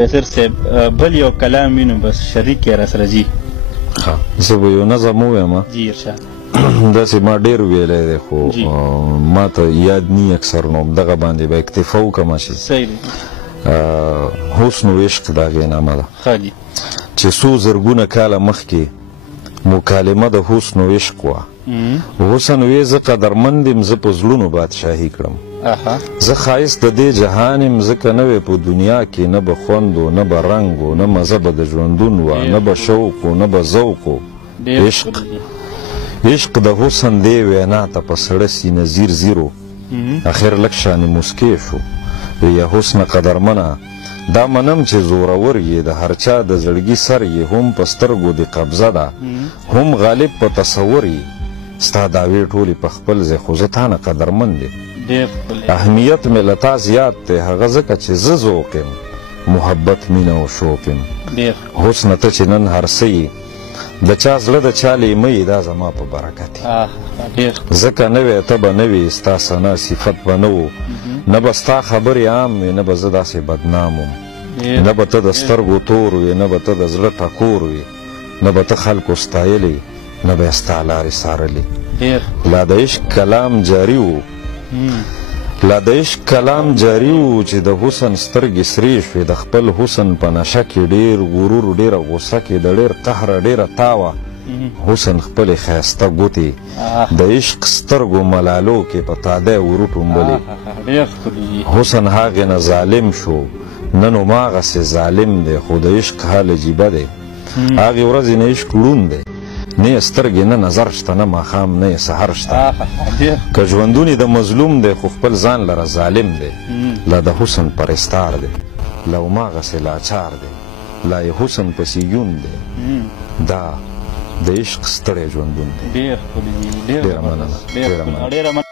سر صاحب بل یو کلام وینو بس شریک یې راسره ځي. زه به یو نظم ووایم. جی ارشاد. داسې ما ډېر ویلی دی خو ما ته یاد نی اکثر نو همدغه باندې به اکتفا وکړم چې صحیح دی. حسن و عشق د هغې نامه ده ښه دي. چې څو زرګونه کاله مخکې مکالمه د حسن و عشق وه. حسن وی زه قدرمند یم زه په زړونو بادشاهي کړم. زه ښایست د دې جهان یم ځکه نه وی په دنیا کې نه به خوند و نه به رنګ و نه مزه به د ژوندون وه نه به شوق و نه به ذوق و. عشق د حسن دی وینا ته په سړه سینه زیر زیرو اخر لږ شانې موسکی شو. یا حسن قدرمنه دا منم چې زورور یې د هر چا د زړګي سر یې هم په سترګو د قبضه ده هم غالب په تصور یې ستا دعوې ټولې په خپل ځای خو زه تا نه قدرمند یم. اهمیت مې له تا زیات دی هغه ځکه چې زه ذوق یم محبت مینه او شوق یم. حسنه ته چې نن هر څه یې د چا زړه د چا لیمه یې دا زما په برکت یې ځکه نه وی ته به نه وي ستا ثنا صفت به نه و نه به ستا خبرې عام وي نه به زه داسې بدنام وم نه به ته د سترګو تور وي نه به ته د زړه ټکور وي نه به ته خلکو ستایلی نه به یې ستا لارې څارلې. لا د عشق کلام جاري و لا د عشق کلام جاري و چې د حسن سترګې سرې شوې د خپل حسن په نشه کې ډېر غرور ډېره غوسه کې د ډېر قهره ډېره تاوه حسن خپلې ښایسته ګوتې د عشق سترګو ملالو کې په تادی ورو ټومبلې. حسن هغې نه ظالم شو نن هماغسې ظالم دی خو د عشق حال عجیبه دی. هغې ورځې نه عشق ړوند دی نه یې سترګې نه نظر شته نه ماښام نه یې سحر شته. که ژوندون یې د مظلوم دی خو خپل ځان لره ظالم دی. لا د حسن پرستار دی لا هماغسې لاچار دی لا یې حسن پسې یون دی دا د عشق ستړی ژوندون دی. ډېره مننه.